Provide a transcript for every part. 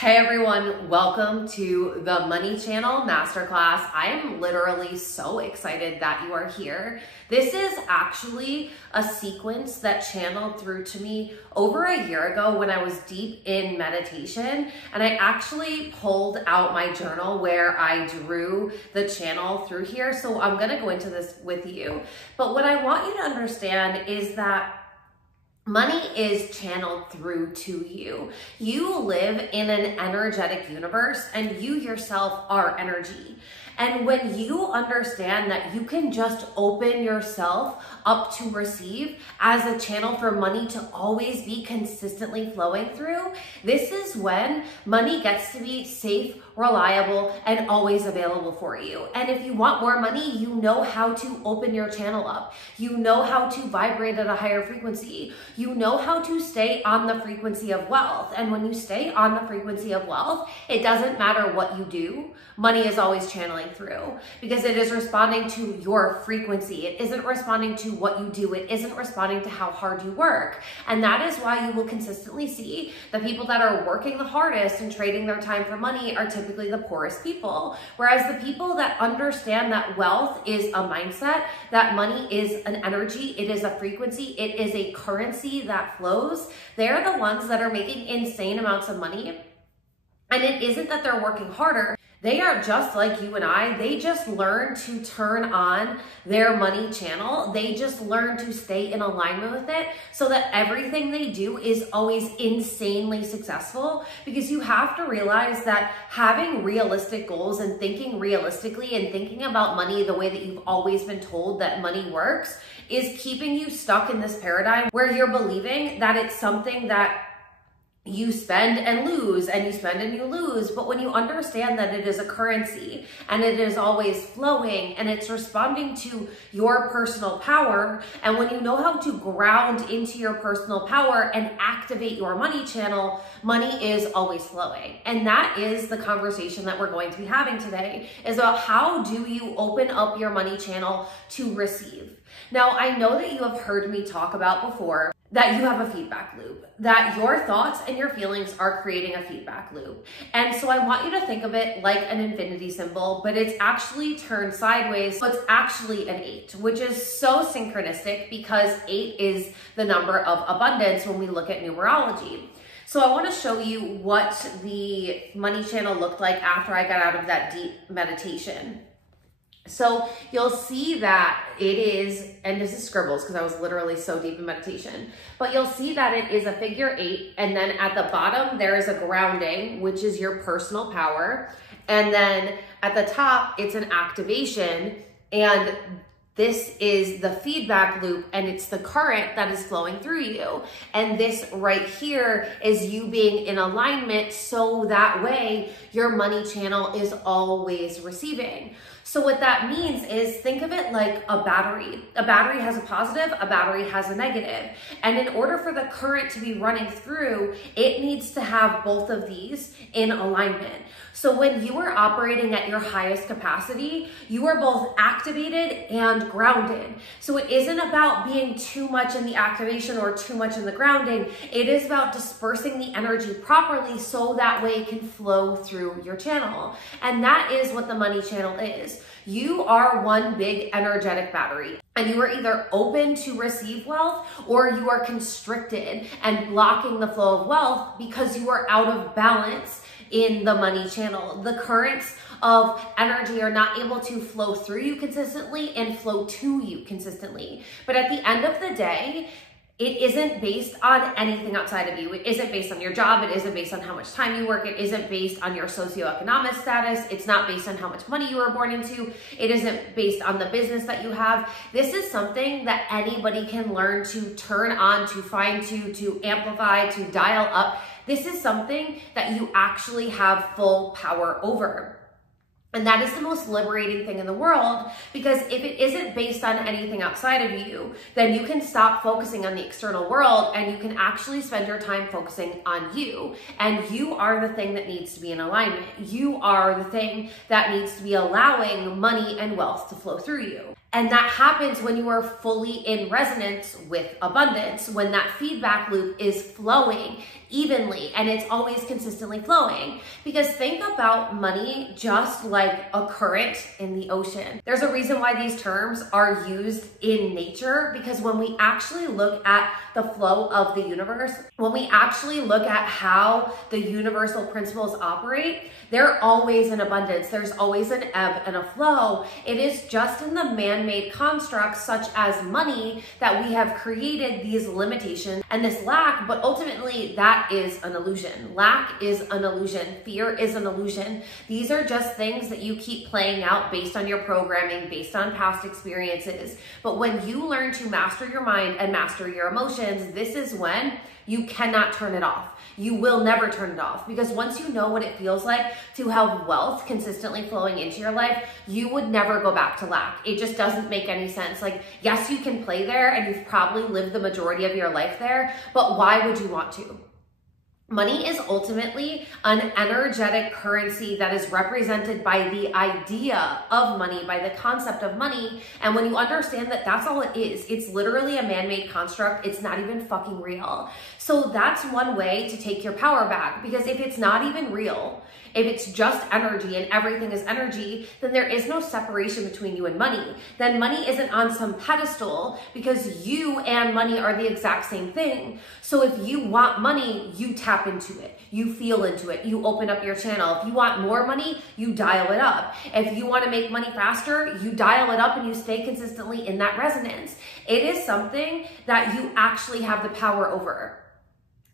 Hey everyone, welcome to the Money Channel Masterclass. I am literally so excited that you are here. This is actually a sequence that channeled through to me over a year ago when I was deep in meditation, and I actually pulled out my journal where I drew the channel through here. So I'm gonna go into this with you. But what I want you to understand is that money is channeled through to you. You live in an energetic universe and you yourself are energy. And when you understand that you can just open yourself up to receive as a channel for money to always be consistently flowing through, this is when money gets to be safe, reliable, and always available for you. And if you want more money, you know how to open your channel up. You know how to vibrate at a higher frequency. You know how to stay on the frequency of wealth. And when you stay on the frequency of wealth, it doesn't matter what you do, money is always channeling through because it is responding to your frequency. It isn't responding to what you do. It isn't responding to how hard you work. And that is why you will consistently see the people that are working the hardest and trading their time for money are typically the poorest people. Whereas the people that understand that wealth is a mindset, that money is an energy, it is a frequency, it is a currency that flows, they're the ones that are making insane amounts of money. And it isn't that they're working harder. They are just like you and I. They just learn to turn on their money channel. They just learn to stay in alignment with it so that everything they do is always insanely successful, because you have to realize that having realistic goals and thinking realistically and thinking about money the way that you've always been told that money works is keeping you stuck in this paradigm where you're believing that it's something that you spend and lose, and you spend and you lose. But when you understand that it is a currency and it is always flowing and it's responding to your personal power, and when you know how to ground into your personal power and activate your money channel, money is always flowing. And that is the conversation that we're going to be having today, is about how do you open up your money channel to receive. Now, I know that you have heard me talk about before that you have a feedback loop, that your thoughts and your feelings are creating a feedback loop. And so I want you to think of it like an infinity symbol, but it's actually turned sideways. So it's actually an 8, which is so synchronistic because 8 is the number of abundance when we look at numerology. So I want to show you what the money channel looked like after I got out of that deep meditation. So you'll see that it is, and this is scribbles because I was literally so deep in meditation, but you'll see that it is a figure 8. And then at the bottom, there is a grounding, which is your personal power. And then at the top, it's an activation. And this is the feedback loop, and it's the current that is flowing through you. And this right here is you being in alignment, so that way your money channel is always receiving. So what that means is, think of it like a battery. A battery has a positive, a battery has a negative. And in order for the current to be running through, it needs to have both of these in alignment. So when you are operating at your highest capacity, you are both activated and grounded. So it isn't about being too much in the activation or too much in the grounding. It is about dispersing the energy properly so that way it can flow through your channel. And that is what the money channel is. You are one big energetic battery, and you are either open to receive wealth or you are constricted and blocking the flow of wealth because you are out of balance in the money channel. The currents of energy are not able to flow through you consistently and flow to you consistently. But at the end of the day, it isn't based on anything outside of you. It isn't based on your job. It isn't based on how much time you work. It isn't based on your socioeconomic status. It's not based on how much money you were born into. It isn't based on the business that you have. This is something that anybody can learn to turn on, to fine tune, to amplify, to dial up. This is something that you actually have full power over. And that is the most liberating thing in the world, because if it isn't based on anything outside of you, then you can stop focusing on the external world and you can actually spend your time focusing on you. And you are the thing that needs to be in alignment. You are the thing that needs to be allowing money and wealth to flow through you. And that happens when you are fully in resonance with abundance, when that feedback loop is flowing evenly and it's always consistently flowing. Because think about money just like a current in the ocean. There's a reason why these terms are used in nature, because when we actually look at the flow of the universe, when we actually look at how the universal principles operate, they're always in abundance. There's always an ebb and a flow. It is just in the man-made constructs such as money that we have created these limitations and this lack, but ultimately that is an illusion. Lack is an illusion. Fear is an illusion. These are just things that you keep playing out based on your programming, based on past experiences. But when you learn to master your mind and master your emotions, this is when you cannot turn it off. You will never turn it off, because once you know what it feels like to have wealth consistently flowing into your life, you would never go back to lack. It just doesn't make any sense. Like, yes, you can play there and you've probably lived the majority of your life there, but why would you want to? Money is ultimately an energetic currency that is represented by the idea of money, by the concept of money. And when you understand that that's all it is, it's literally a man-made construct. It's not even fucking real. So that's one way to take your power back, because if it's not even real, if it's just energy and everything is energy, then there is no separation between you and money. Then money isn't on some pedestal, because you and money are the exact same thing. So if you want money, you tap into it. You feel into it. You open up your channel. If you want more money, you dial it up. If you want to make money faster, you dial it up and you stay consistently in that resonance. It is something that you actually have the power over.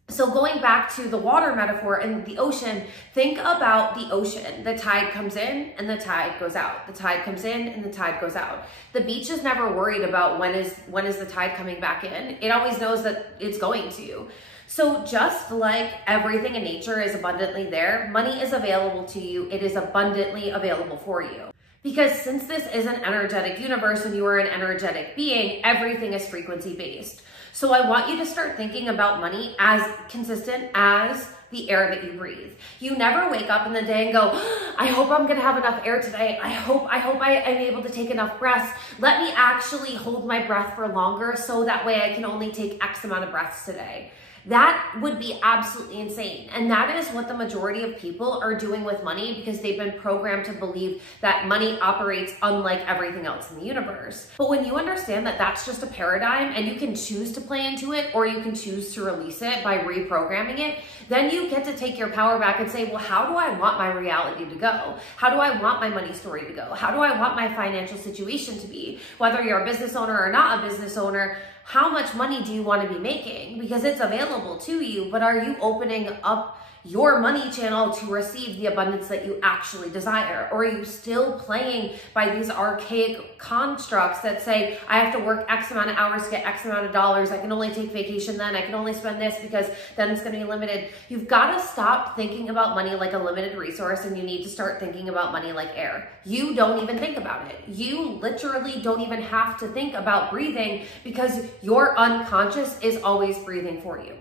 So going back to the water metaphor and the ocean, think about the ocean. The tide comes in and the tide goes out. The tide comes in and the tide goes out. The beach is never worried about when is the tide coming back in. It always knows that it's going to. So just like everything in nature is abundantly there, money is available to you. It is abundantly available for you. Because since this is an energetic universe and you are an energetic being, everything is frequency based. So I want you to start thinking about money as consistent as the air that you breathe. You never wake up in the day and go, I hope I'm gonna have enough air today. I hope I am able to take enough breaths. Let me actually hold my breath for longer so that way I can only take X amount of breaths today. That would be absolutely insane. And that is what the majority of people are doing with money, because they've been programmed to believe that money operates unlike everything else in the universe. But when you understand that that's just a paradigm and you can choose to play into it or you can choose to release it by reprogramming it, then you get to take your power back and say, well, how do I want my reality to go? How do I want my money story to go? How do I want my financial situation to be? Whether you're a business owner or not a business owner, how much money do you want to be making? Because it's available to you, but are you opening up your money channel to receive the abundance that you actually desire? Or are you still playing by these archaic constructs that say, I have to work X amount of hours to get X amount of dollars. I can only take vacation then. I can only spend this because then it's going to be limited. You've got to stop thinking about money like a limited resource, and you need to start thinking about money like air. You don't even think about it. You literally don't even have to think about breathing, because your unconscious is always breathing for you.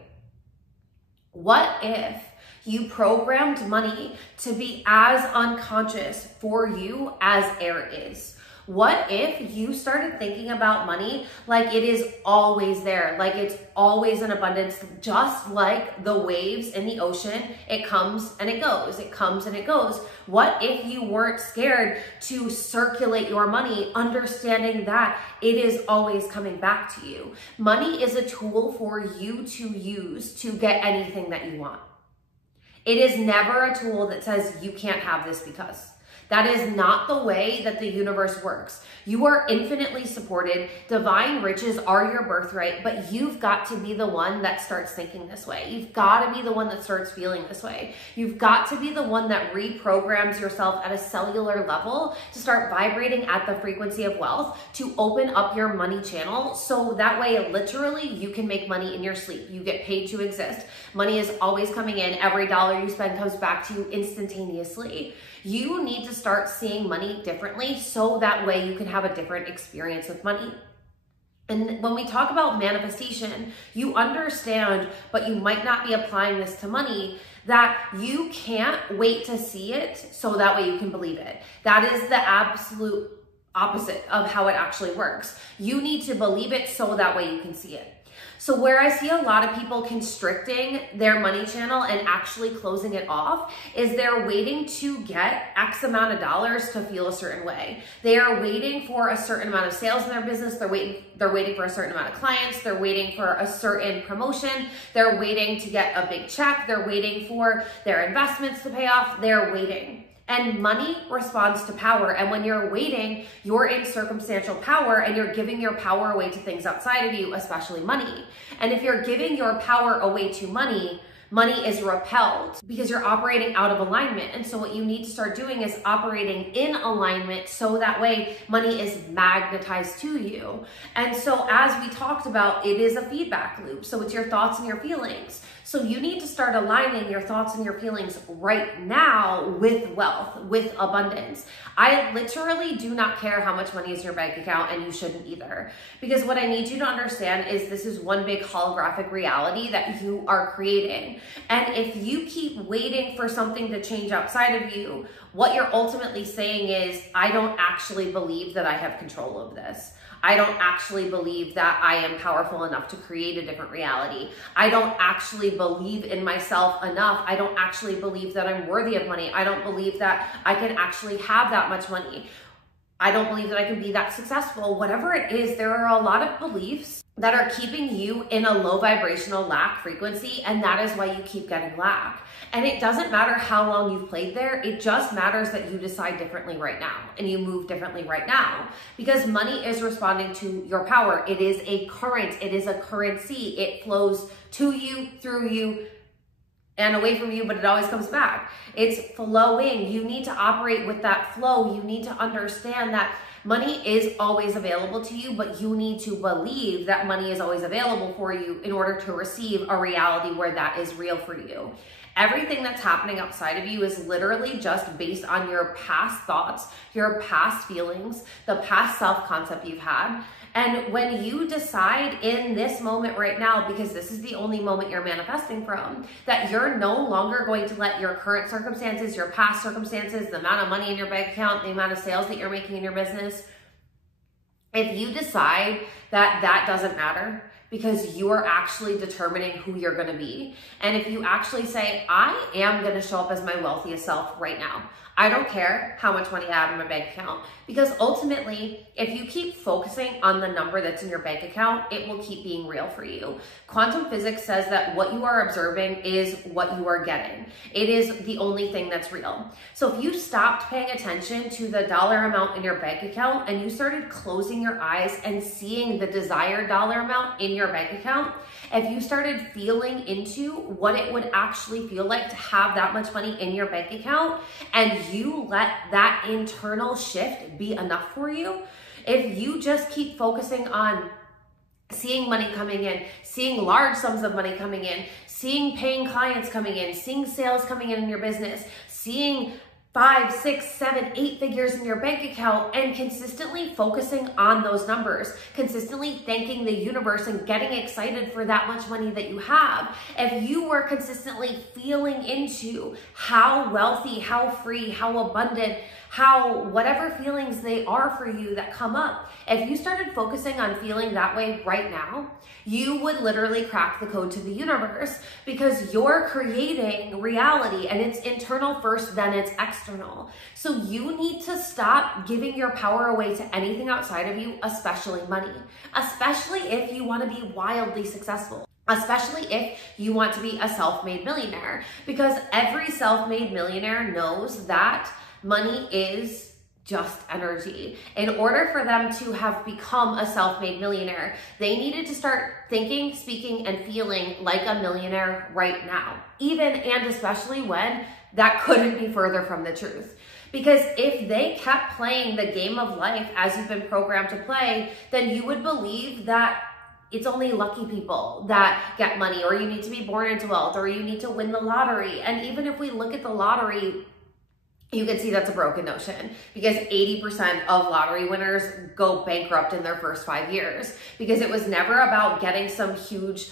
What if you programmed money to be as unconscious for you as air is? What if you started thinking about money like it is always there, like it's always in abundance, just like the waves in the ocean? It comes and it goes, it comes and it goes. What if you weren't scared to circulate your money, understanding that it is always coming back to you? Money is a tool for you to use to get anything that you want. It is never a tool that says you can't have this because. That is not the way that the universe works. You are infinitely supported. Divine riches are your birthright, but you've got to be the one that starts thinking this way. You've got to be the one that starts feeling this way. You've got to be the one that reprograms yourself at a cellular level to start vibrating at the frequency of wealth, to open up your money channel, so that way literally you can make money in your sleep. You get paid to exist. Money is always coming in. Every dollar you spend comes back to you instantaneously. You need to start seeing money differently, so that way you can have a different experience with money. And when we talk about manifestation, you understand, but you might not be applying this to money, that you can't wait to see it so that way you can believe it. That is the absolute opposite of how it actually works. You need to believe it so that way you can see it. So where I see a lot of people constricting their money channel and actually closing it off is they're waiting to get X amount of dollars to feel a certain way. They are waiting for a certain amount of sales in their business. They're waiting for a certain amount of clients. They're waiting for a certain promotion. They're waiting to get a big check. They're waiting for their investments to pay off. They're waiting. And money responds to power. And when you're waiting, you're in circumstantial power and you're giving your power away to things outside of you, especially money. And if you're giving your power away to money, money is repelled because you're operating out of alignment. And so what you need to start doing is operating in alignment so that way money is magnetized to you. And so as we talked about, it is a feedback loop. So it's your thoughts and your feelings. So you need to start aligning your thoughts and your feelings right now with wealth, with abundance. I literally do not care how much money is in your bank account, and you shouldn't either. Because what I need you to understand is this is one big holographic reality that you are creating. And if you keep waiting for something to change outside of you, what you're ultimately saying is, I don't actually believe that I have control of this. I don't actually believe that I am powerful enough to create a different reality. I don't actually believe in myself enough. I don't actually believe that I'm worthy of money. I don't believe that I can actually have that much money. I don't believe that I can be that successful. Whatever it is, there are a lot of beliefs that are keeping you in a low vibrational lack frequency, and that is why you keep getting lack. And it doesn't matter how long you've played there, it just matters that you decide differently right now and you move differently right now, because money is responding to your power. It is a current, it is a currency. It flows to you, through you, and away from you, but it always comes back. It's flowing. You need to operate with that flow. You need to understand that money is always available to you, but you need to believe that money is always available for you in order to receive a reality where that is real for you. Everything that's happening outside of you is literally just based on your past thoughts, your past feelings, the past self-concept you've had. And when you decide in this moment right now, because this is the only moment you're manifesting from, that you're no longer going to let your current circumstances, your past circumstances, the amount of money in your bank account, the amount of sales that you're making in your business, if you decide that that doesn't matter, because you are actually determining who you're going to be. And if you actually say, I am going to show up as my wealthiest self right now. I don't care how much money I have in my bank account, because ultimately, if you keep focusing on the number that's in your bank account, it will keep being real for you. Quantum physics says that what you are observing is what you are getting. It is the only thing that's real. So if you stopped paying attention to the dollar amount in your bank account and you started closing your eyes and seeing the desired dollar amount in your bank account, if you started feeling into what it would actually feel like to have that much money in your bank account, and you let that internal shift be enough for you, if you just keep focusing on seeing money coming in, seeing large sums of money coming in, seeing paying clients coming in, seeing sales coming in your business, seeing 5, 6, 7, 8 figures in your bank account, and consistently focusing on those numbers, consistently thanking the universe and getting excited for that much money that you have. If you were consistently feeling into how wealthy, how free, how abundant, how whatever feelings they are for you that come up, if you started focusing on feeling that way right now, you would literally crack the code to the universe, because you're creating reality and it's internal first, then it's external. So you need to stop giving your power away to anything outside of you, especially money, especially if you want to be wildly successful. Especially if you want to be a self-made millionaire, because every self-made millionaire knows that money is just energy. In order for them to have become a self-made millionaire, they needed to start thinking, speaking, and feeling like a millionaire right now, even and especially when that couldn't be further from the truth. Because if they kept playing the game of life as you've been programmed to play, then you would believe that it's only lucky people that get money, or you need to be born into wealth, or you need to win the lottery. And even if we look at the lottery, you can see that's a broken notion, because 80% of lottery winners go bankrupt in their first 5 years, because it was never about getting some huge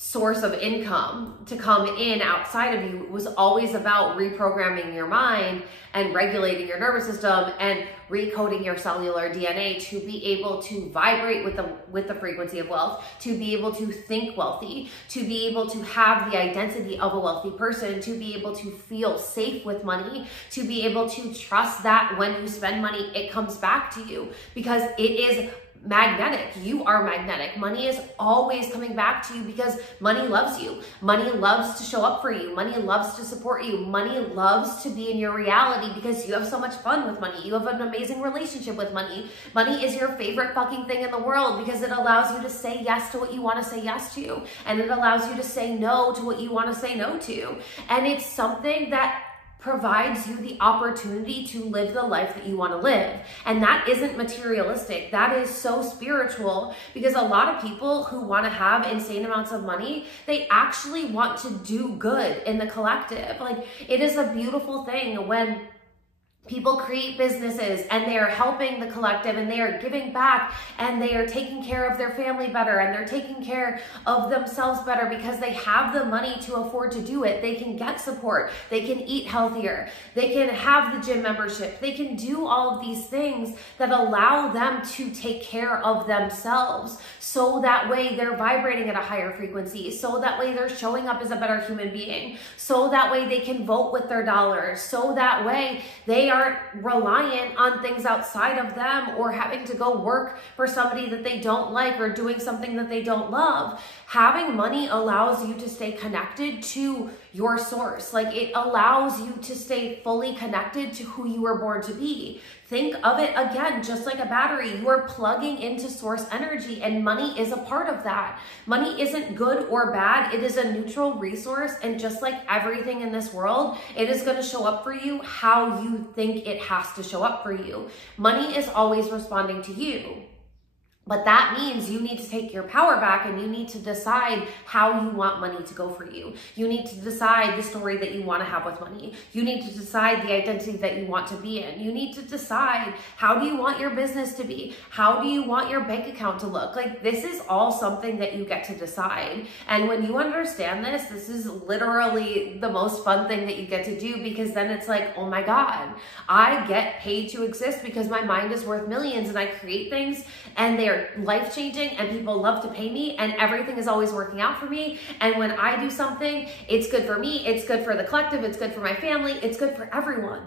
source of income to come in outside of you. It was always about reprogramming your mind and regulating your nervous system and recoding your cellular DNA to be able to vibrate with the frequency of wealth, to be able to think wealthy, to be able to have the identity of a wealthy person, to be able to feel safe with money, to be able to trust that when you spend money, it comes back to you, because it is magnetic. You are magnetic. Money is always coming back to you because money loves you. Money loves to show up for you. Money loves to support you. Money loves to be in your reality because you have so much fun with money. You have an amazing relationship with money. Money is your favorite fucking thing in the world because it allows you to say yes to what you want to say yes to, and it allows you to say no to what you want to say no to. And it's something that provides you the opportunity to live the life that you want to live. And that isn't materialistic. That is so spiritual, because a lot of people who want to have insane amounts of money, they actually want to do good in the collective. Like, it is a beautiful thing when people create businesses and they are helping the collective and they are giving back and they are taking care of their family better and they're taking care of themselves better because they have the money to afford to do it. They can get support. They can eat healthier. They can have the gym membership. They can do all of these things that allow them to take care of themselves, so that way they're vibrating at a higher frequency, so that way they're showing up as a better human being, so that way they can vote with their dollars, so that way they aren't reliant on things outside of them or having to go work for somebody that they don't like or doing something that they don't love. Having money allows you to stay connected to your source. Like, it allows you to stay fully connected to who you were born to be. Think of it again, just like a battery. You are plugging into source energy, and money is a part of that. Money isn't good or bad. It is a neutral resource. And just like everything in this world, it is going to show up for you how you think it has to show up for you. Money is always responding to you. But that means you need to take your power back and you need to decide how you want money to go for you. You need to decide the story that you want to have with money. You need to decide the identity that you want to be in. You need to decide, how do you want your business to be? How do you want your bank account to look? Like, this is all something that you get to decide. And when you understand this, this is literally the most fun thing that you get to do, because then it's like, oh my God, I get paid to exist because my mind is worth millions and I create things and they're life-changing and people love to pay me and everything is always working out for me. And when I do something, it's good for me, it's good for the collective, it's good for my family, it's good for everyone.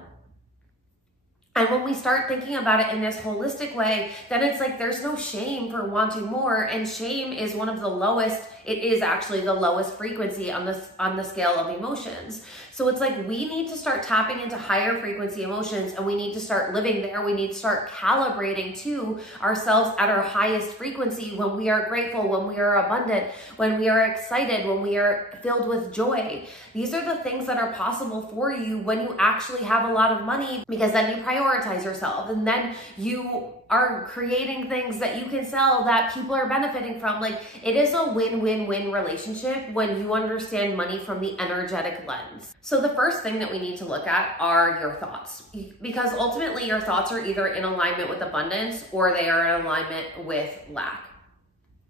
And when we start thinking about it in this holistic way, then it's like there's no shame for wanting more. And shame is one of the lowest, it is actually the lowest frequency on the scale of emotions. So it's like we need to start tapping into higher frequency emotions and we need to start living there. We need to start calibrating to ourselves at our highest frequency when we are grateful, when we are abundant, when we are excited, when we are filled with joy. These are the things that are possible for you when you actually have a lot of money, because then you prioritize yourself and then you are creating things that you can sell that people are benefiting from. Like, it is a win-win-win relationship when you understand money from the energetic lens. So the first thing that we need to look at are your thoughts, because ultimately your thoughts are either in alignment with abundance or they are in alignment with lack.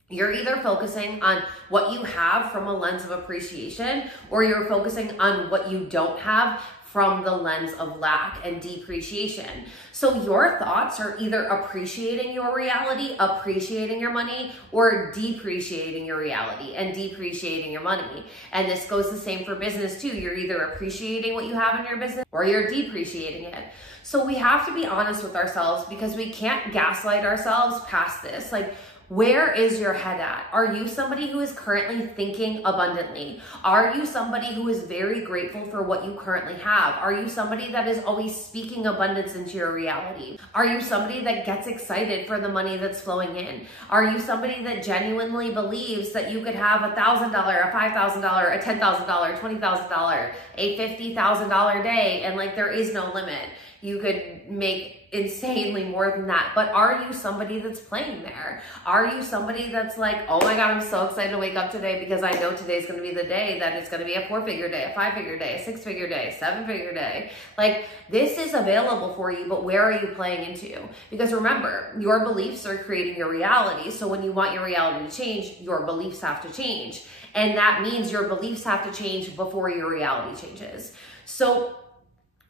You're either focusing on what you have from a lens of appreciation, or you're focusing on what you don't have from the lens of lack and depreciation. So your thoughts are either appreciating your reality, appreciating your money, or depreciating your reality and depreciating your money. And this goes the same for business too. You're either appreciating what you have in your business or you're depreciating it. So we have to be honest with ourselves, because we can't gaslight ourselves past this. Like, where is your head at? Are you somebody who is currently thinking abundantly? Are you somebody who is very grateful for what you currently have? Are you somebody that is always speaking abundance into your reality? Are you somebody that gets excited for the money that's flowing in? Are you somebody that genuinely believes that you could have $1,000, a $5,000, a $10,000, $20,000, a $50,000 day, and like there is no limit? You could make insanely more than that. But are you somebody that's playing there? Are you somebody that's like, oh my God, I'm so excited to wake up today because I know today's going to be the day that it's going to be a 4-figure day, a 5-figure day, a 6-figure day, 7-figure day. Like, this is available for you, but where are you playing into? Because remember, your beliefs are creating your reality. So when you want your reality to change, your beliefs have to change. And that means your beliefs have to change before your reality changes. So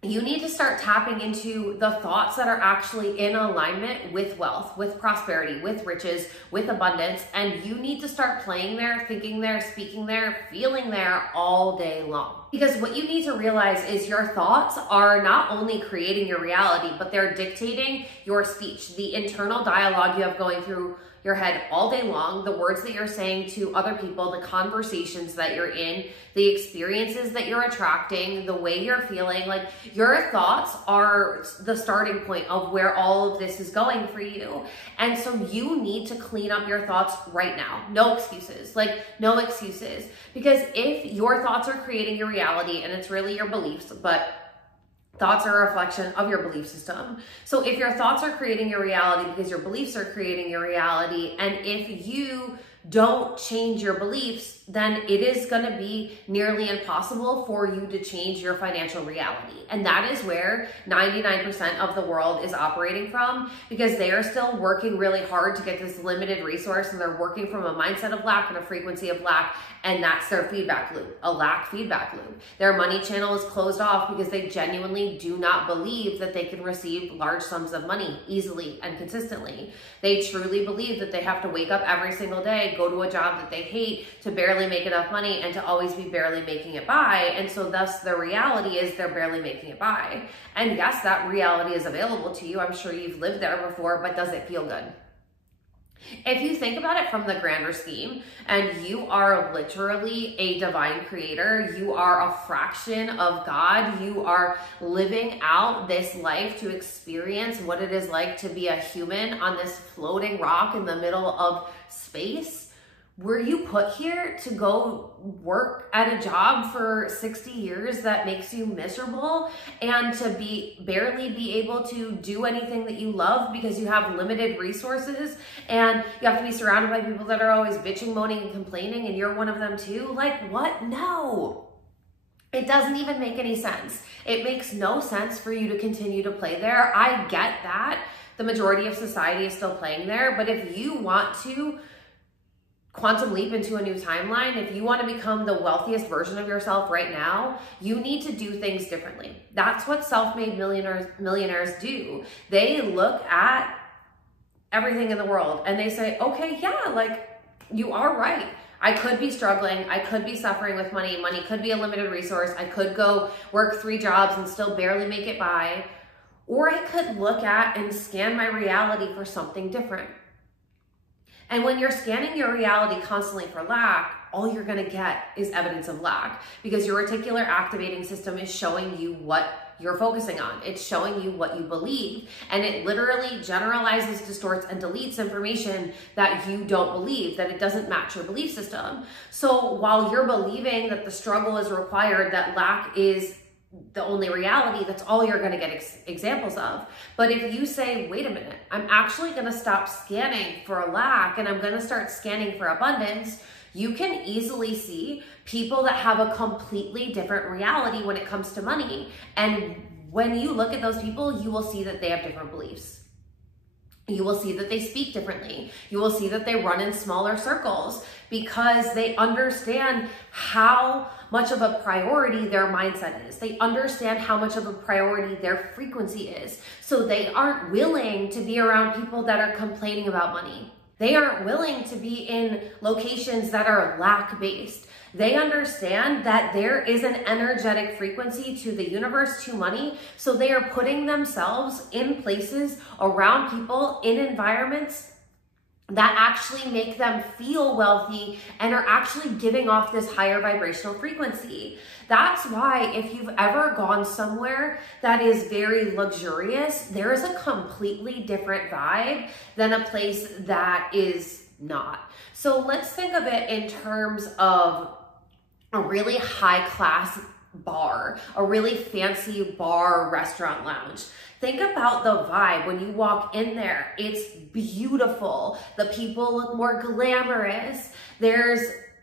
you need to start tapping into the thoughts that are actually in alignment with wealth, with prosperity, with riches, with abundance. And you need to start playing there, thinking there, speaking there, feeling there all day long. Because what you need to realize is your thoughts are not only creating your reality, but they're dictating your speech, the internal dialogue you have going through your head all day long, the words that you're saying to other people, the conversations that you're in, the experiences that you're attracting, the way you're feeling. Like, your thoughts are the starting point of where all of this is going for you. And so you need to clean up your thoughts right now. No excuses, like no excuses. Because if your thoughts are creating your reality, and it's really your beliefs, but thoughts are a reflection of your belief system. So if your thoughts are creating your reality because your beliefs are creating your reality, and if you don't change your beliefs, then it is going to be nearly impossible for you to change your financial reality. And that is where 99% of the world is operating from, because they are still working really hard to get this limited resource, and they're working from a mindset of lack and a frequency of lack, and that's their feedback loop, a lack feedback loop. Their money channel is closed off because they genuinely do not believe that they can receive large sums of money easily and consistently. They truly believe that they have to wake up every single day, go to a job that they hate, to barely make enough money, and to always be barely making it by. And so thus the reality is they're barely making it by. And yes, that reality is available to you. I'm sure you've lived there before, but does it feel good? If you think about it from the grander scheme, and you are literally a divine creator, you are a fraction of God, you are living out this life to experience what it is like to be a human on this floating rock in the middle of space. Were you put here to go work at a job for 60 years that makes you miserable, and to barely be able to do anything that you love because you have limited resources, and you have to be surrounded by people that are always bitching, moaning, and complaining, and you're one of them too? Like, what? No. It doesn't even make any sense. It makes no sense for you to continue to play there. I get that the majority of society is still playing there, but if you want to quantum leap into a new timeline, if you want to become the wealthiest version of yourself right now, you need to do things differently. That's what self-made millionaires do. They look at everything in the world and they say, okay, yeah, like, you are right. I could be struggling. I could be suffering with money. Money could be a limited resource. I could go work 3 jobs and still barely make it by. Or I could look at and scan my reality for something different. And when you're scanning your reality constantly for lack, all you're gonna get is evidence of lack, because your reticular activating system is showing you what you're focusing on. It's showing you what you believe, and it literally generalizes, distorts, and deletes information that you don't believe, that it doesn't match your belief system. So while you're believing that the struggle is required, that lack is the only reality, that's all you're going to get examples of. But if you say, wait a minute, I'm actually going to stop scanning for a lack and I'm going to start scanning for abundance, you can easily see people that have a completely different reality when it comes to money. And when you look at those people, you will see that they have different beliefs. You will see that they speak differently. You will see that they run in smaller circles, because they understand how much of a priority their mindset is. They understand how much of a priority their frequency is. So they aren't willing to be around people that are complaining about money. They aren't willing to be in locations that are lack-based. They understand that there is an energetic frequency to the universe, to money, so they are putting themselves in places, around people, in environments that actually make them feel wealthy and are actually giving off this higher vibrational frequency. That's why if you've ever gone somewhere that is very luxurious, there is a completely different vibe than a place that is not. So let's think of it in terms of a really high class bar, a really fancy bar, restaurant, lounge. Think about the vibe when you walk in there. It's beautiful. The people look more glamorous. There's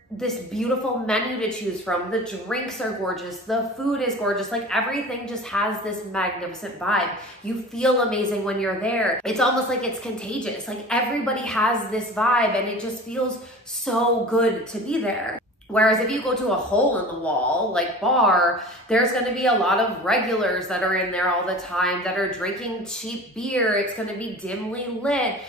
this beautiful menu to choose from. The drinks are gorgeous. The food is gorgeous. Like, everything just has this magnificent vibe. You feel amazing when you're there. It's almost like it's contagious. Like, everybody has this vibe and it just feels so good to be there. Whereas if you go to a hole in the wall, like bar, there's gonna be a lot of regulars that are in there all the time that are drinking cheap beer. It's gonna be dimly lit.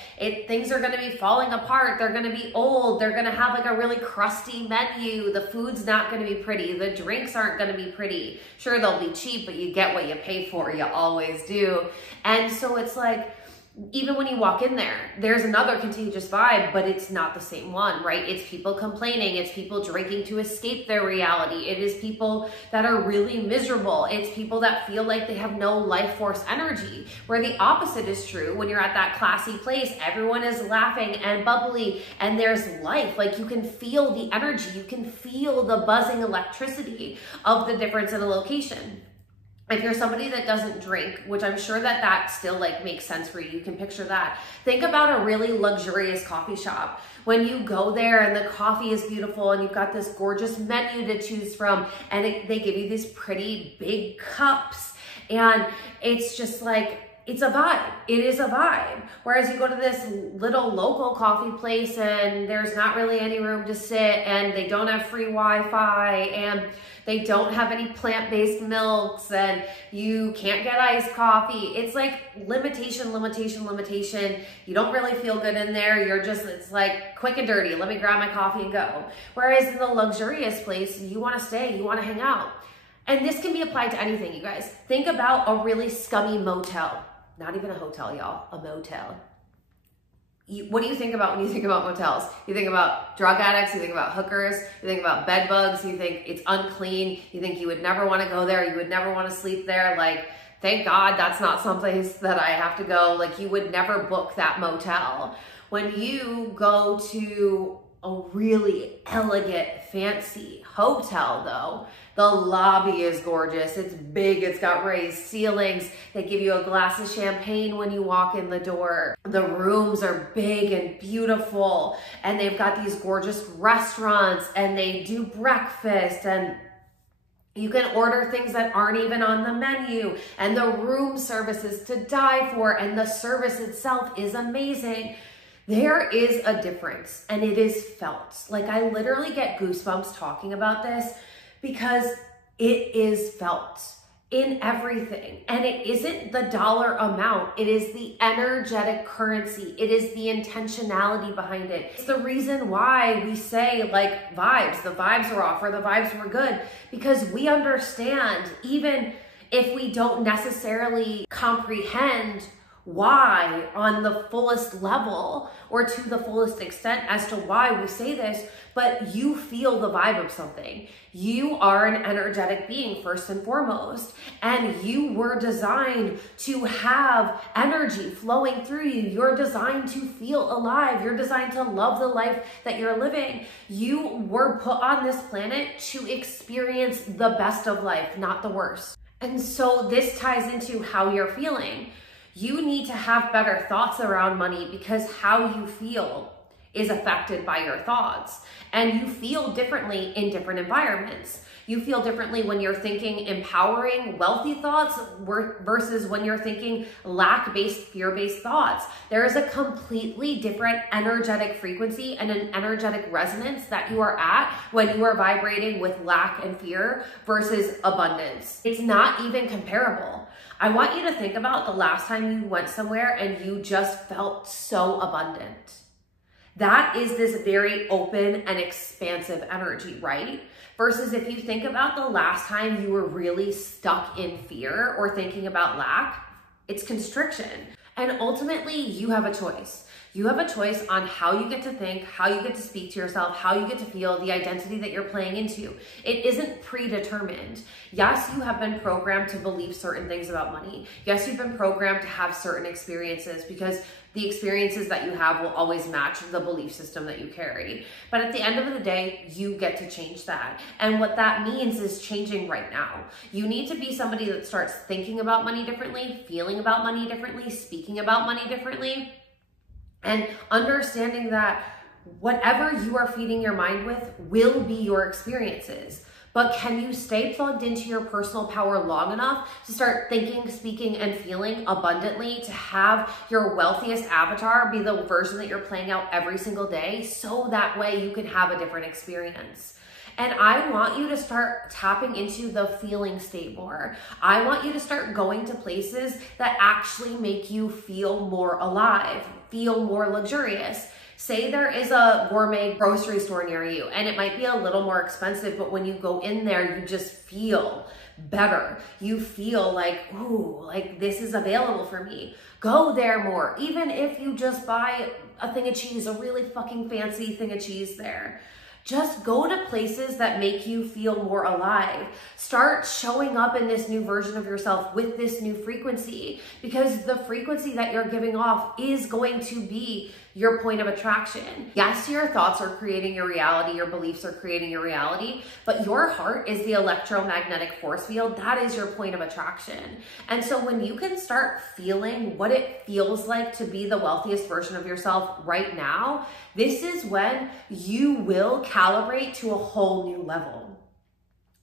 Things are gonna be falling apart. They're gonna be old. They're gonna have like a really crusty menu. The food's not gonna be pretty. The drinks aren't gonna be pretty. Sure, they'll be cheap, but you get what you pay for. You always do. And so it's like, even when you walk in there, there's another contagious vibe, but it's not the same one, right? It's people complaining. It's people drinking to escape their reality. It is people that are really miserable. It's people that feel like they have no life force energy, where the opposite is true. When you're at that classy place, everyone is laughing and bubbly and there's life. Like you can feel the energy. You can feel the buzzing electricity of the difference in a location. If you're somebody that doesn't drink, which I'm sure that still like makes sense for you, you can picture that. Think about a really luxurious coffee shop. When you go there and the coffee is beautiful and you've got this gorgeous menu to choose from, and they give you these pretty big cups, and it's just like, it's a vibe. It is a vibe. Whereas you go to this little local coffee place and there's not really any room to sit, and they don't have free Wi-Fi, and they don't have any plant-based milks, and you can't get iced coffee. It's like limitation, limitation, limitation. You don't really feel good in there. It's like quick and dirty. Let me grab my coffee and go. Whereas in the luxurious place, you want to stay, you want to hang out. And this can be applied to anything, you guys. Think about a really scummy motel. Not even a hotel, y'all, a motel. What do you think about when you think about motels? You think about drug addicts, you think about hookers, you think about bed bugs, you think it's unclean, you think you would never want to go there, you would never want to sleep there. Like, thank God that's not someplace that I have to go. Like, you would never book that motel. When you go to a really elegant, fancy hotel though, the lobby is gorgeous. It's big, it's got raised ceilings. They give you a glass of champagne when you walk in the door. The rooms are big and beautiful, and they've got these gorgeous restaurants, and they do breakfast, and you can order things that aren't even on the menu, and the room service is to die for, and the service itself is amazing. There is a difference, and it is felt. Like, I literally get goosebumps talking about this because it is felt in everything. And it isn't the dollar amount. It is the energetic currency. It is the intentionality behind it. It's the reason why we say, like, vibes. The vibes were off, or the vibes were good, because we understand, even if we don't necessarily comprehend why on the fullest level or to the fullest extent as to why we say this, but you feel the vibe of something. You are an energetic being first and foremost, and you were designed to have energy flowing through you. You're designed to feel alive. You're designed to love the life that you're living. You were put on this planet to experience the best of life, not the worst. And so this ties into how you're feeling. You need to have better thoughts around money, because how you feel is affected by your thoughts. And you feel differently in different environments. You feel differently when you're thinking empowering, wealthy thoughts versus when you're thinking lack-based, fear-based thoughts. There is a completely different energetic frequency and an energetic resonance that you are at when you are vibrating with lack and fear versus abundance. It's not even comparable. I want you to think about the last time you went somewhere and you just felt so abundant. That is this very open and expansive energy, right? Versus if you think about the last time you were really stuck in fear or thinking about lack, it's constriction. And ultimately, you have a choice. You have a choice on how you get to think, how you get to speak to yourself, how you get to feel, the identity that you're playing into. It isn't predetermined. Yes, you have been programmed to believe certain things about money. Yes, you've been programmed to have certain experiences, because the experiences that you have will always match the belief system that you carry. But at the end of the day, you get to change that. And what that means is changing right now. You need to be somebody that starts thinking about money differently, feeling about money differently, speaking about money differently, and understanding that whatever you are feeding your mind with will be your experiences. But can you stay plugged into your personal power long enough to start thinking, speaking, and feeling abundantly, to have your wealthiest avatar be the version that you're playing out every single day, so that way you can have a different experience? And I want you to start tapping into the feeling state more. I want you to start going to places that actually make you feel more alive, feel more luxurious. Say there is a gourmet grocery store near you and it might be a little more expensive, but when you go in there, you just feel better. You feel like, ooh, like this is available for me. Go there more. Even if you just buy a thing of cheese, a really fucking fancy thing of cheese there. Just go to places that make you feel more alive. Start showing up in this new version of yourself with this new frequency, because the frequency that you're giving off is going to be your point of attraction. Yes, your thoughts are creating your reality, your beliefs are creating your reality, but your heart is the electromagnetic force field. That is your point of attraction. And so when you can start feeling what it feels like to be the wealthiest version of yourself right now, this is when you will calibrate to a whole new level.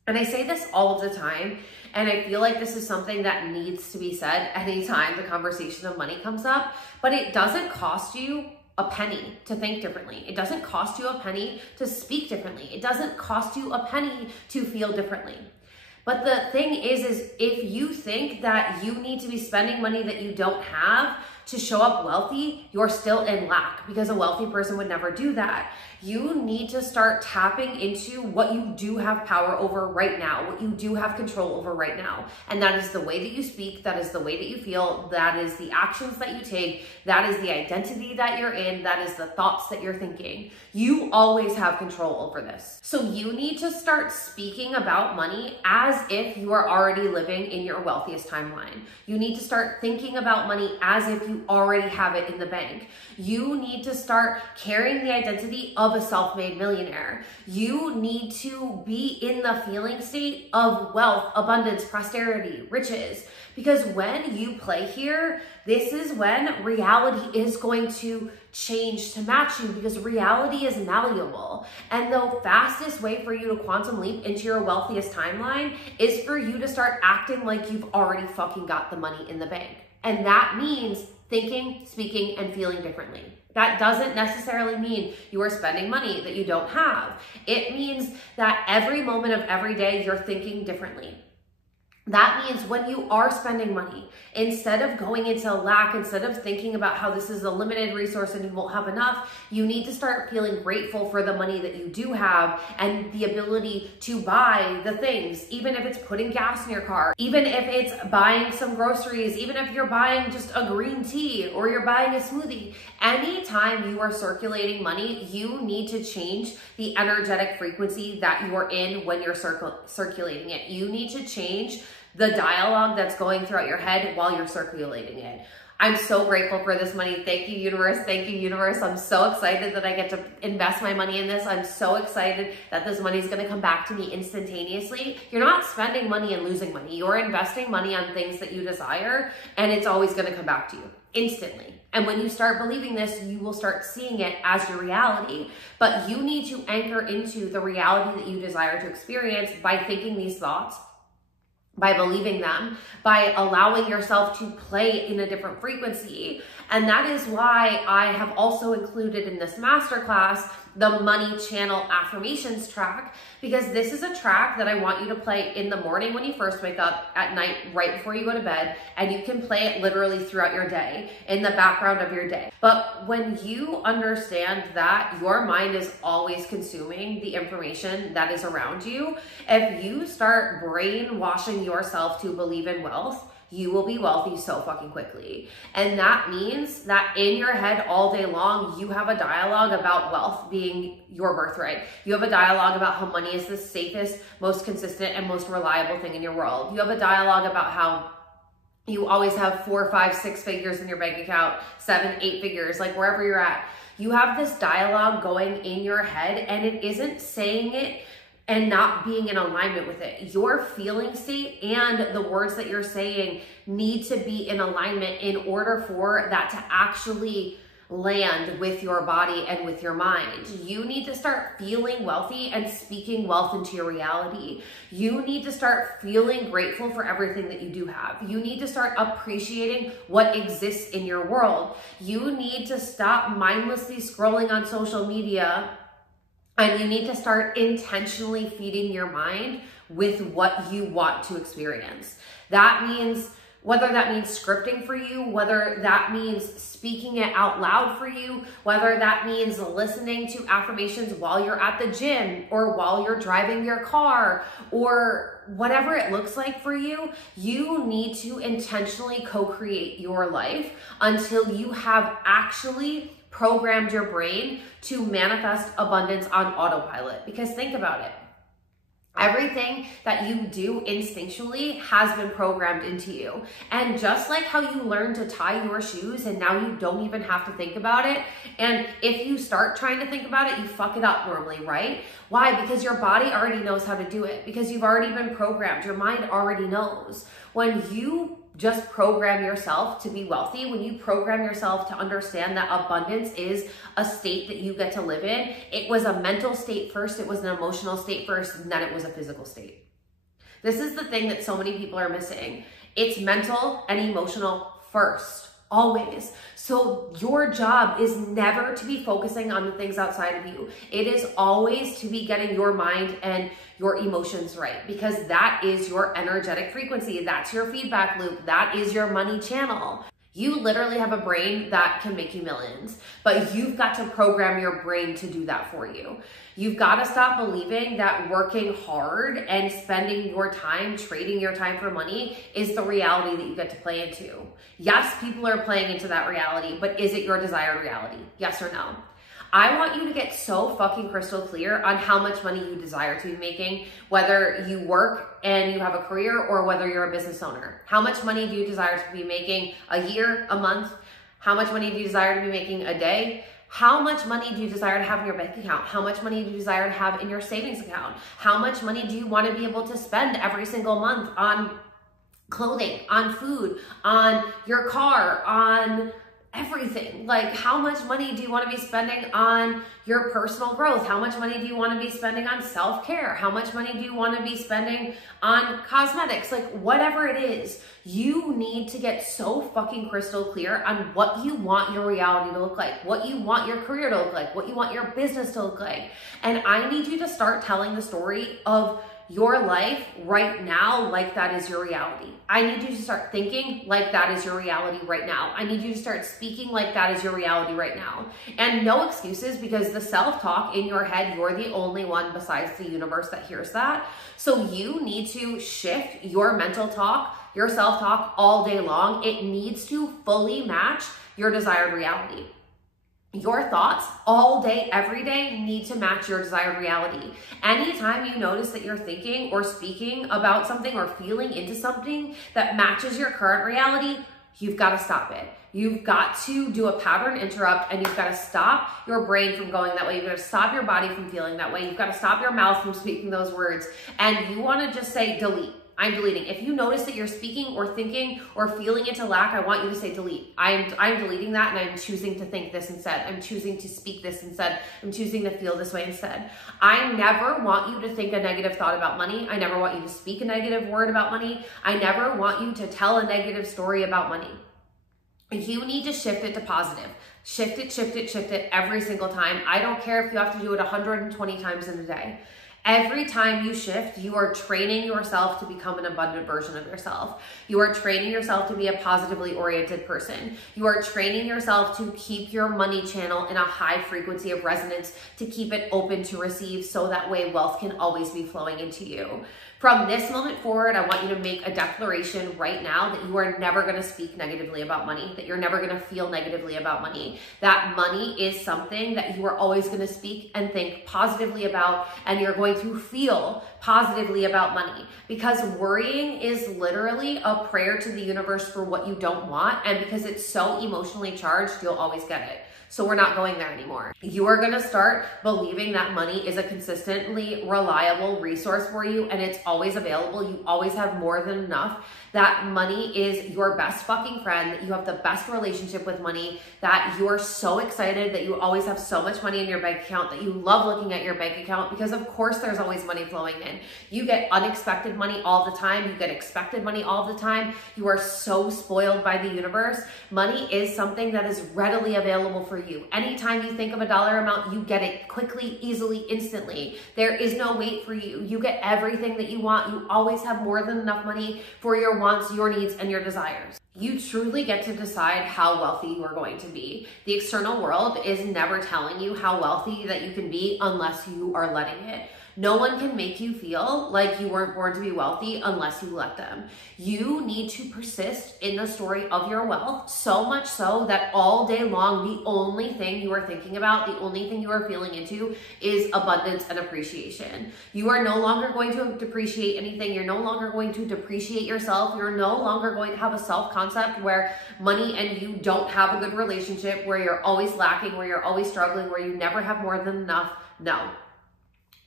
And I say this all of the time, and I feel like this is something that needs to be said anytime the conversation of money comes up, but it doesn't cost you a penny to think differently. It doesn't cost you a penny to speak differently. It doesn't cost you a penny to feel differently. But the thing is if you think that you need to be spending money that you don't have to show up wealthy, you're still in lack, because a wealthy person would never do that. You need to start tapping into what you do have power over right now, what you do have control over right now. And that is the way that you speak, that is the way that you feel, that is the actions that you take, that is the identity that you're in, that is the thoughts that you're thinking. You always have control over this. So you need to start speaking about money as if you are already living in your wealthiest timeline. You need to start thinking about money as if you already have it in the bank. You need to start carrying the identity of a self-made millionaire. You need to be in the feeling state of wealth, abundance, prosperity, riches. Because when you play here, this is when reality is going to change to match you, because reality is malleable. And the fastest way for you to quantum leap into your wealthiest timeline is for you to start acting like you've already fucking got the money in the bank. And that means thinking, speaking, and feeling differently. That doesn't necessarily mean you are spending money that you don't have. It means that every moment of every day you're thinking differently. That means when you are spending money, instead of going into lack, instead of thinking about how this is a limited resource and you won't have enough, you need to start feeling grateful for the money that you do have and the ability to buy the things, even if it's putting gas in your car, even if it's buying some groceries, even if you're buying just a green tea or you're buying a smoothie. Anytime you are circulating money, you need to change the energetic frequency that you are in when you're circulating it. You need to change the dialogue that's going throughout your head while you're circulating it. I'm so grateful for this money. Thank you, universe. Thank you, universe. I'm so excited that I get to invest my money in this. I'm so excited that this money is going to come back to me instantaneously. You're not spending money and losing money. You're investing money on things that you desire, and it's always going to come back to you instantly. And when you start believing this, you will start seeing it as your reality. But you need to anchor into the reality that you desire to experience by thinking these thoughts, by believing them, by allowing yourself to play in a different frequency. And that is why I have also included in this masterclass the money channel affirmations track, because this is a track that I want you to play in the morning when you first wake up, at night right before you go to bed, and you can play it literally throughout your day, in the background of your day. But when you understand that your mind is always consuming the information that is around you, if you start brainwashing yourself to believe in wealth, you will be wealthy so fucking quickly. And that means that in your head all day long, you have a dialogue about wealth being your birthright. You have a dialogue about how money is the safest, most consistent, and most reliable thing in your world. You have a dialogue about how you always have 4, 5, 6 figures in your bank account, 7, 8 figures, like wherever you're at. You have this dialogue going in your head, and it isn't saying it and not being in alignment with it. Your feeling state and the words that you're saying need to be in alignment in order for that to actually land with your body and with your mind. You need to start feeling wealthy and speaking wealth into your reality. You need to start feeling grateful for everything that you do have. You need to start appreciating what exists in your world. You need to stop mindlessly scrolling on social media And you need to start intentionally feeding your mind with what you want to experience. That means, whether that means scripting for you, whether that means speaking it out loud for you, whether that means listening to affirmations while you're at the gym or while you're driving your car, or whatever it looks like for you, you need to intentionally co-create your life until you have actually programmed your brain to manifest abundance on autopilot. Because think about it. Everything that you do instinctually has been programmed into you. And just like how you learn to tie your shoes and now you don't even have to think about it, and if you start trying to think about it, you fuck it up normally, right? Why? Because your body already knows how to do it, because you've already been programmed. Your mind already knows. When you just program yourself to be wealthy, when you program yourself to understand that abundance is a state that you get to live in, it was a mental state first, it was an emotional state first, and then it was a physical state. This is the thing that so many people are missing. It's mental and emotional first, always. So your job is never to be focusing on the things outside of you. It is always to be getting your mind and your emotions right, because that is your energetic frequency. That's your feedback loop. That is your money channel. You literally have a brain that can make you millions, but you've got to program your brain to do that for you. You've got to stop believing that working hard and spending your time, trading your time for money is the reality that you get to play into. Yes, people are playing into that reality, but is it your desired reality? Yes or no? I want you to get so fucking crystal clear on how much money you desire to be making, whether you work and you have a career or whether you're a business owner. How much money do you desire to be making a year, a month? How much money do you desire to be making a day? How much money do you desire to have in your bank account? How much money do you desire to have in your savings account? How much money do you want to be able to spend every single month on clothing, on food, on your car, on everything? Like, how much money do you want to be spending on your personal growth? How much money do you want to be spending on self-care? How much money do you want to be spending on cosmetics? Like, whatever it is, you need to get so fucking crystal clear on what you want your reality to look like, what you want your career to look like, what you want your business to look like. And I need you to start telling the story of your life right now like that is your reality. I need you to start thinking like that is your reality right now. I need you to start speaking like that is your reality right now. And no excuses, because the self-talk in your head, you're the only one besides the universe that hears that. So you need to shift your mental talk, your self-talk all day long. It needs to fully match your desired reality. Your thoughts all day, every day need to match your desired reality. Anytime you notice that you're thinking or speaking about something or feeling into something that matches your current reality, you've got to stop it. You've got to do a pattern interrupt, and you've got to stop your brain from going that way. You've got to stop your body from feeling that way. You've got to stop your mouth from speaking those words. And you want to just say delete. I'm deleting. If you notice that you're speaking or thinking or feeling into lack, I want you to say delete. I'm deleting that, and I'm choosing to think this instead. I'm choosing to speak this instead. I'm choosing to feel this way instead. I never want you to think a negative thought about money. I never want you to speak a negative word about money. I never want you to tell a negative story about money. You need to shift it to positive. Shift it, shift it, shift it every single time. I don't care if you have to do it 120 times in a day. Every time you shift, you are training yourself to become an abundant version of yourself. You are training yourself to be a positively oriented person. You are training yourself to keep your money channel in a high frequency of resonance, to keep it open to receive, so that way wealth can always be flowing into you. From this moment forward, I want you to make a declaration right now that you are never going to speak negatively about money, that you're never going to feel negatively about money, that money is something that you are always going to speak and think positively about, and you're going to feel positively about money, because worrying is literally a prayer to the universe for what you don't want, and because it's so emotionally charged, you'll always get it. So we're not going there anymore. You are going to start believing that money is a consistently reliable resource for you, and it's always available. You always have more than enough. That money is your best fucking friend, that you have the best relationship with money, that you are so excited that you always have so much money in your bank account, that you love looking at your bank account, because of course there's always money flowing in. You get unexpected money all the time. You get expected money all the time. You are so spoiled by the universe. Money is something that is readily available for for you. Anytime you think of a dollar amount, you get it quickly, easily, instantly. There is no wait for you. You get everything that you want. You always have more than enough money for your wants, your needs, and your desires. You truly get to decide how wealthy you are going to be. The external world is never telling you how wealthy that you can be unless you are letting it. No one can make you feel like you weren't born to be wealthy unless you let them. You need to persist in the story of your wealth, so much so that all day long, the only thing you are thinking about, the only thing you are feeling into is abundance and appreciation. You are no longer going to depreciate anything. You're no longer going to depreciate yourself. You're no longer going to have a self-concept where money and you don't have a good relationship, where you're always lacking, where you're always struggling, where you never have more than enough. No.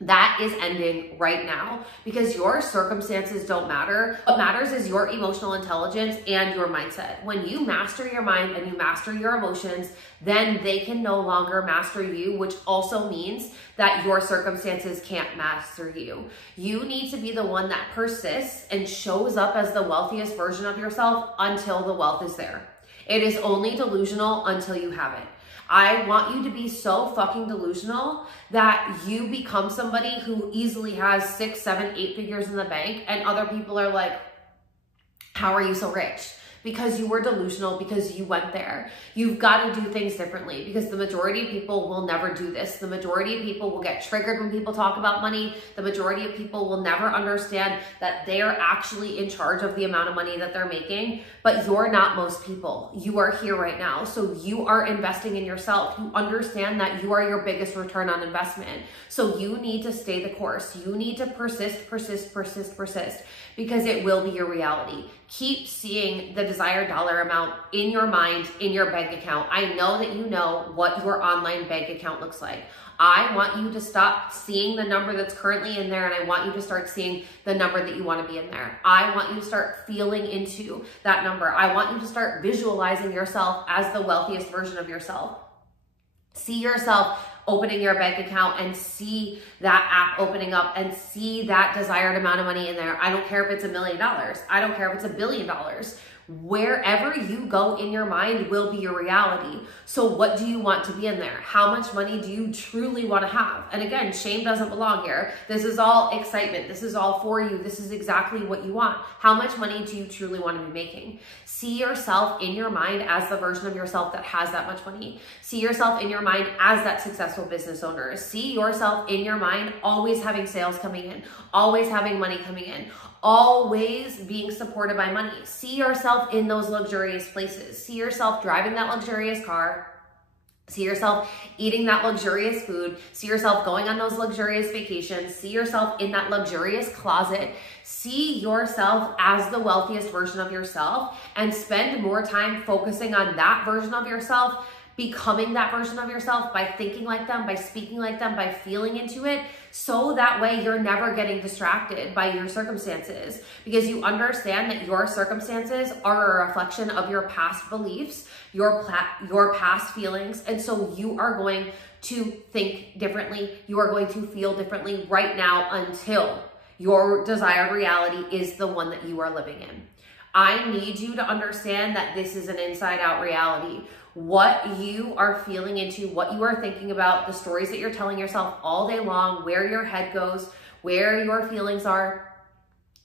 That is ending right now because your circumstances don't matter. What matters is your emotional intelligence and your mindset. When you master your mind and you master your emotions, then they can no longer master you, which also means that your circumstances can't master you. You need to be the one that persists and shows up as the wealthiest version of yourself until the wealth is there. It is only delusional until you have it. I want you to be so fucking delusional that you become somebody who easily has 6, 7, 8 figures in the bank, and other people are like, how are you so rich? Because you were delusional, because you went there. You've got to do things differently because the majority of people will never do this. The majority of people will get triggered when people talk about money. The majority of people will never understand that they are actually in charge of the amount of money that they're making, but you're not most people. You are here right now. So you are investing in yourself. You understand that you are your biggest return on investment. So you need to stay the course. You need to persist, because it will be your reality. Keep seeing the desired dollar amount in your mind, in your bank account. I know that you know what your online bank account looks like. I want you to stop seeing the number that's currently in there, and I want you to start seeing the number that you want to be in there. I want you to start feeling into that number. I want you to start visualizing yourself as the wealthiest version of yourself. See yourself opening your bank account and see that app opening up and see that desired amount of money in there. I don't care if it's $1 million. I don't care if it's $1 billion. Wherever you go in your mind will be your reality. So what do you want to be in there? How much money do you truly want to have? And again, shame doesn't belong here. This is all excitement. This is all for you. This is exactly what you want. How much money do you truly want to be making? See yourself in your mind as the version of yourself that has that much money. See yourself in your mind as that successful business owner. See yourself in your mind always having sales coming in, always having money coming in, always being supported by money. See yourself in those luxurious places. See yourself driving that luxurious car. See yourself eating that luxurious food. See yourself going on those luxurious vacations. See yourself in that luxurious closet. See yourself as the wealthiest version of yourself and spend more time focusing on that version of yourself, becoming that version of yourself by thinking like them, by speaking like them, by feeling into it. So that way you're never getting distracted by your circumstances, because you understand that your circumstances are a reflection of your past beliefs, your past feelings. And so you are going to think differently. You are going to feel differently right now until your desired reality is the one that you are living in. I need you to understand that this is an inside out reality. What you are feeling into, what you are thinking about, the stories that you're telling yourself all day long, where your head goes, where your feelings are,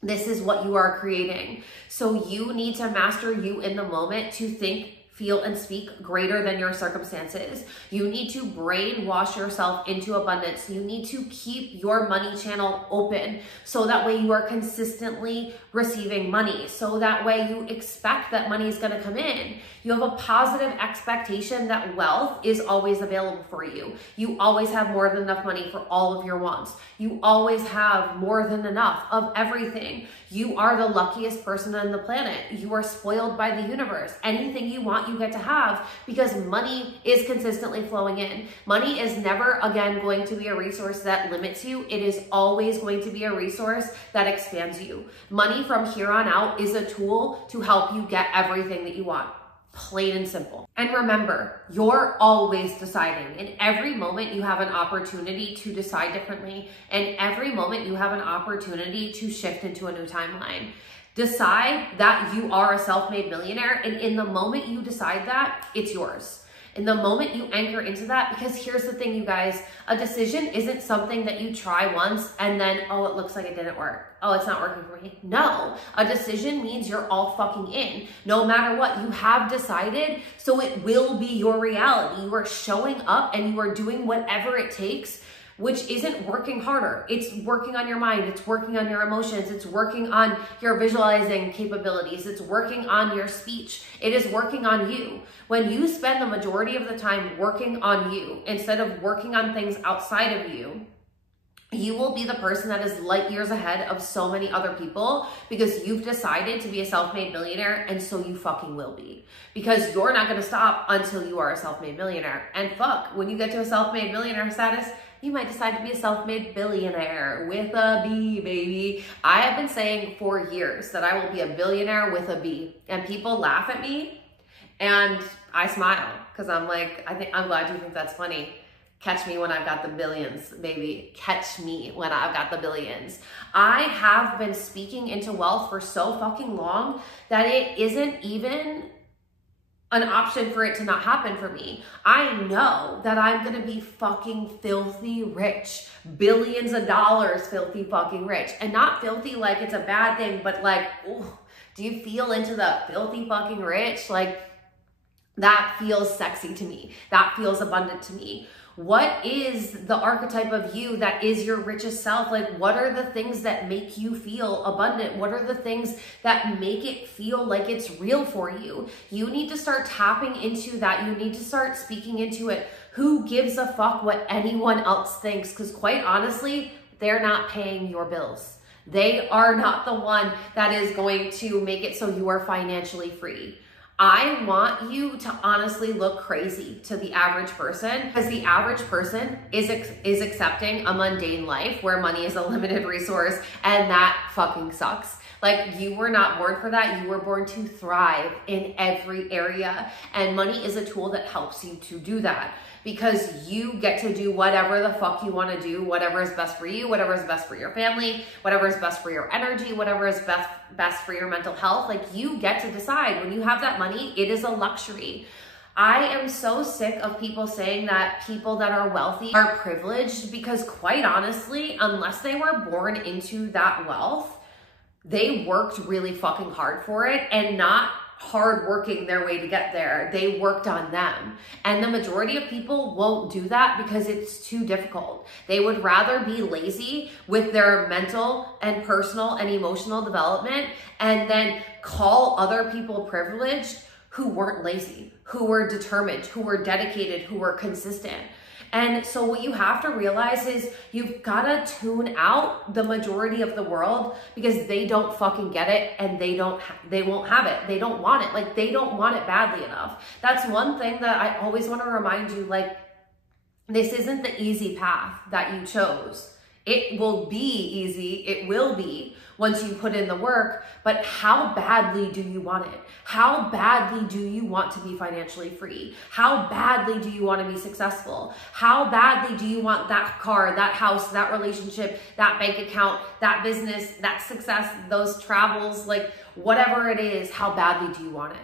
this is what you are creating. So you need to master you in the moment to think, feel, and speak greater than your circumstances. You need to brainwash yourself into abundance. You need to keep your money channel open so that way you are consistently receiving money. So that way you expect that money is going to come in. You have a positive expectation that wealth is always available for you. You always have more than enough money for all of your wants. You always have more than enough of everything. You are the luckiest person on the planet. You are spoiled by the universe. Anything you want, you get to have, because money is consistently flowing in. Money is never again going to be a resource that limits you. It is always going to be a resource that expands you. Money from here on out is a tool to help you get everything that you want. Plain and simple. And remember, you're always deciding. In every moment, you have an opportunity to decide differently. And every moment, you have an opportunity to shift into a new timeline. Decide that you are a self-made millionaire. And in the moment you decide that, it's yours. And the moment you anchor into that, because here's the thing, you guys, a decision isn't something that you try once and then, oh, it looks like it didn't work. Oh, it's not working for me. No, a decision means you're all fucking in. No matter what, you have decided, so it will be your reality. You are showing up and you are doing whatever it takes, which isn't working harder. It's working on your mind. It's working on your emotions. It's working on your visualizing capabilities. It's working on your speech. It is working on you. When you spend the majority of the time working on you instead of working on things outside of you, you will be the person that is light years ahead of so many other people because you've decided to be a self-made millionaire, and so you fucking will be. Because you're not gonna stop until you are a self-made millionaire. And fuck, when you get to a self-made millionaire status, you might decide to be a self-made billionaire with a B, baby. I have been saying for years that I will be a billionaire with a B, and people laugh at me and I smile because I'm like, I'm glad you think that's funny. Catch me when I've got the billions, baby. Catch me when I've got the billions. I have been speaking into wealth for so fucking long that it isn't even an option for it to not happen for me. I know that I'm gonna be fucking filthy rich, billions of dollars filthy fucking rich. And not filthy like it's a bad thing, but like, ooh, do you feel into the filthy fucking rich? Like, that feels sexy to me. That feels abundant to me. What is the archetype of you that is your richest self? Like, what are the things that make you feel abundant? What are the things that make it feel like it's real for you? You need to start tapping into that. You need to start speaking into it. Who gives a fuck what anyone else thinks? Because quite honestly, they're not paying your bills. They are not the one that is going to make it so you are financially free. I want you to honestly look crazy to the average person, because the average person is accepting a mundane life where money is a limited resource, and that fucking sucks. Like, you were not born for that. You were born to thrive in every area, and money is a tool that helps you to do that, because you get to do whatever the fuck you want to do, whatever is best for you, whatever is best for your family, whatever is best for your energy, whatever is best for your mental health. Like, you get to decide. When you have that money, it is a luxury. I am so sick of people saying that people that are wealthy are privileged, because quite honestly, unless they were born into that wealth, they worked really fucking hard for it, and not hard working their way to get there. They worked on them. And the majority of people won't do that because it's too difficult. They would rather be lazy with their mental and personal and emotional development, and then call other people privileged who weren't lazy, who were determined, who were dedicated, who were consistent. And so what you have to realize is you've got to tune out the majority of the world, because they don't fucking get it, and they won't have it. They don't want it. Like, they don't want it badly enough. That's one thing that I always want to remind you. Like, this isn't the easy path that you chose. It will be easy. It will be once you put in the work, but how badly do you want it? How badly do you want to be financially free? How badly do you want to be successful? How badly do you want that car, that house, that relationship, that bank account, that business, that success, those travels, like whatever it is, how badly do you want it?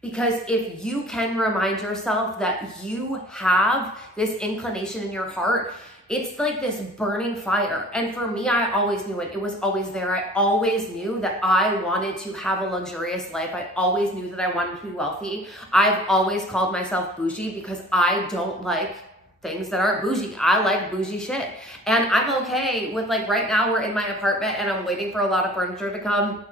Because if you can remind yourself that you have this inclination in your heart, it's like this burning fire. And for me, I always knew it. It was always there. I always knew that I wanted to have a luxurious life. I always knew that I wanted to be wealthy. I've always called myself bougie because I don't like things that aren't bougie. I like bougie shit. And I'm okay with, like, right now we're in my apartment and I'm waiting for a lot of furniture to come.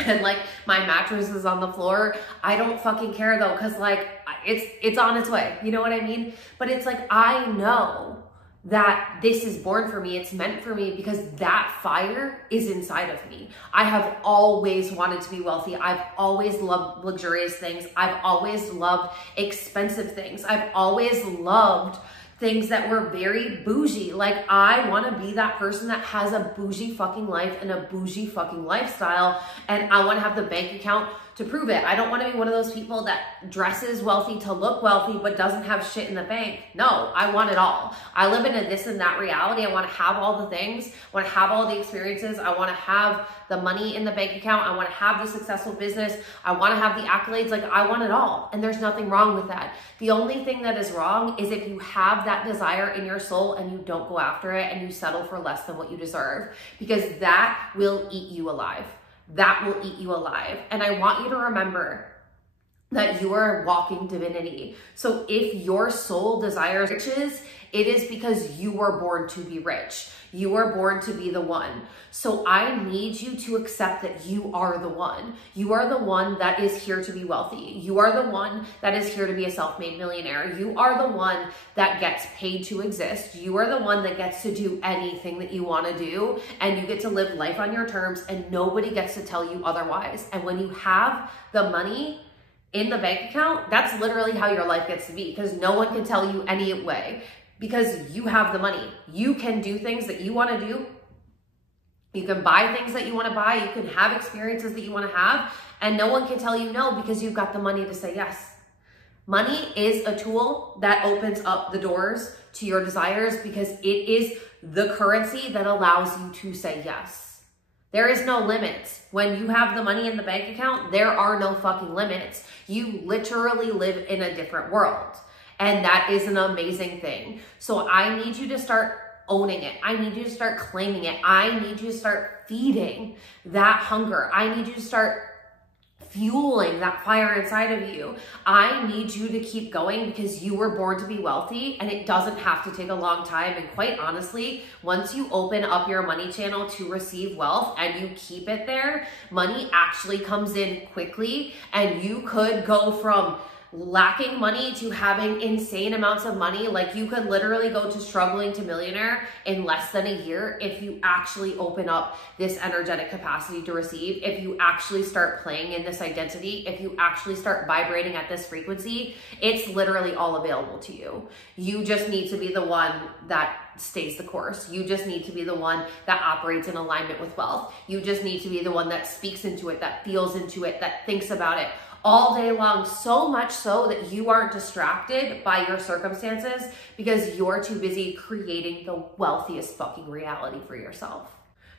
And like my mattress is on the floor. I don't fucking care though, because like it's on its way. You know what I mean? But it's like, I know that this is born for me. It's meant for me, because that fire is inside of me. I have always wanted to be wealthy. I've always loved luxurious things. I've always loved expensive things. I've always loved things that were very bougie. Like, I want to be that person that has a bougie fucking life and a bougie fucking lifestyle, and I want to have the bank account to prove it. I don't want to be one of those people that dresses wealthy to look wealthy but doesn't have shit in the bank. No, I want it all. I live in a this and that reality. I want to have all the things. I want to have all the experiences. I want to have the money in the bank account. I want to have the successful business. I want to have the accolades. Like, I want it all. And there's nothing wrong with that. The only thing that is wrong is if you have that desire in your soul and you don't go after it and you settle for less than what you deserve, because that will eat you alive. That will eat you alive. And I want you to remember that you are walking divinity. So if your soul desires riches, it is because you were born to be rich. You were born to be the one. So I need you to accept that you are the one. You are the one that is here to be wealthy. You are the one that is here to be a self-made millionaire. You are the one that gets paid to exist. You are the one that gets to do anything that you want to do, and you get to live life on your terms, and nobody gets to tell you otherwise. And when you have the money in the bank account, that's literally how your life gets to be, because no one can tell you any way, because you have the money. You can do things that you want to do. You can buy things that you want to buy. You can have experiences that you want to have, and no one can tell you no, because you've got the money to say yes. Money is a tool that opens up the doors to your desires, because it is the currency that allows you to say yes. There is no limits. When you have the money in the bank account, there are no fucking limits. You literally live in a different world. And that is an amazing thing. So I need you to start owning it. I need you to start claiming it. I need you to start feeding that hunger. I need you to start fueling that fire inside of you. I need you to keep going, because you were born to be wealthy, and it doesn't have to take a long time. And quite honestly, once you open up your money channel to receive wealth and you keep it there, money actually comes in quickly, and you could go from lacking money to having insane amounts of money. Like, you could literally go to struggling to millionaire in less than a year if you actually open up this energetic capacity to receive, if you actually start playing in this identity, if you actually start vibrating at this frequency. It's literally all available to you. You just need to be the one that stays the course. You just need to be the one that operates in alignment with wealth. You just need to be the one that speaks into it, that feels into it, that thinks about it all day long, so much so that you aren't distracted by your circumstances, because you're too busy creating the wealthiest fucking reality for yourself.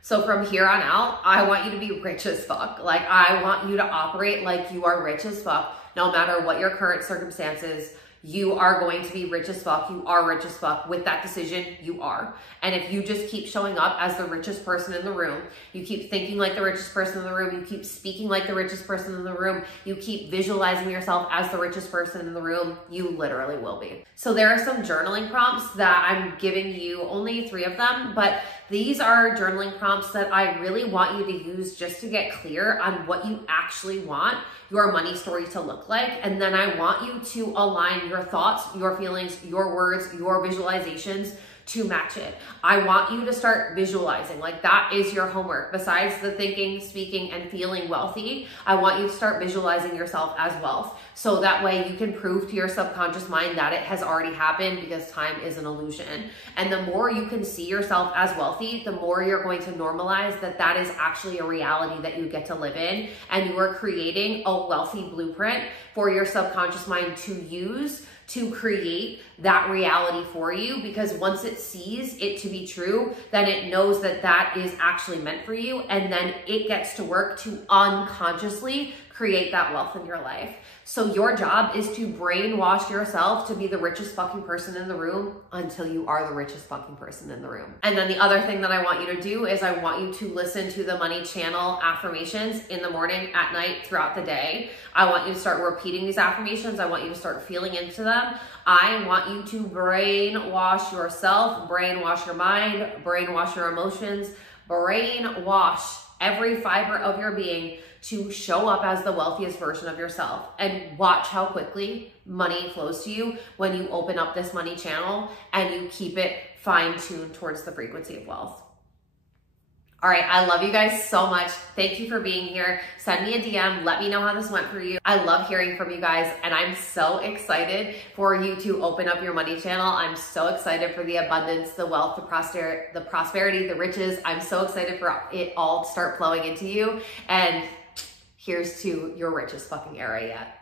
So from here on out, I want you to be rich as fuck. Like, I want you to operate like you are rich as fuck, no matter what your current circumstances. You are going to be rich as fuck. You are rich as fuck. With that decision, you are. And if you just keep showing up as the richest person in the room, you keep thinking like the richest person in the room, you keep speaking like the richest person in the room, you keep visualizing yourself as the richest person in the room, you literally will be. So there are some journaling prompts that I'm giving you, only 3 of them, but these are journaling prompts that I really want you to use just to get clear on what you actually want your money story to look like. And then I want you to align your thoughts, your feelings, your words, your visualizations to match it. I want you to start visualizing. Like, that is your homework. Besides the thinking, speaking, and feeling wealthy, I want you to start visualizing yourself as wealth. So that way you can prove to your subconscious mind that it has already happened, because time is an illusion. And the more you can see yourself as wealthy, the more you're going to normalize that that is actually a reality that you get to live in. And you are creating a wealthy blueprint for your subconscious mind to use to create that reality for you, because once it sees it to be true, then it knows that that is actually meant for you, and then it gets to work to unconsciously create that wealth in your life. So your job is to brainwash yourself to be the richest fucking person in the room until you are the richest fucking person in the room. And then the other thing that I want you to do is I want you to listen to the money channel affirmations in the morning, at night, throughout the day. I want you to start repeating these affirmations. I want you to start feeling into them. I want you to brainwash yourself, brainwash your mind, brainwash your emotions, brainwash every fiber of your being to show up as the wealthiest version of yourself, and watch how quickly money flows to you when you open up this money channel and you keep it fine-tuned towards the frequency of wealth. All right, I love you guys so much. Thank you for being here. Send me a DM. Let me know how this went for you. I love hearing from you guys, and I'm so excited for you to open up your money channel. I'm so excited for the abundance, the wealth, the prosperity, the riches. I'm so excited for it all to start flowing into you. And here's to your richest fucking era yet.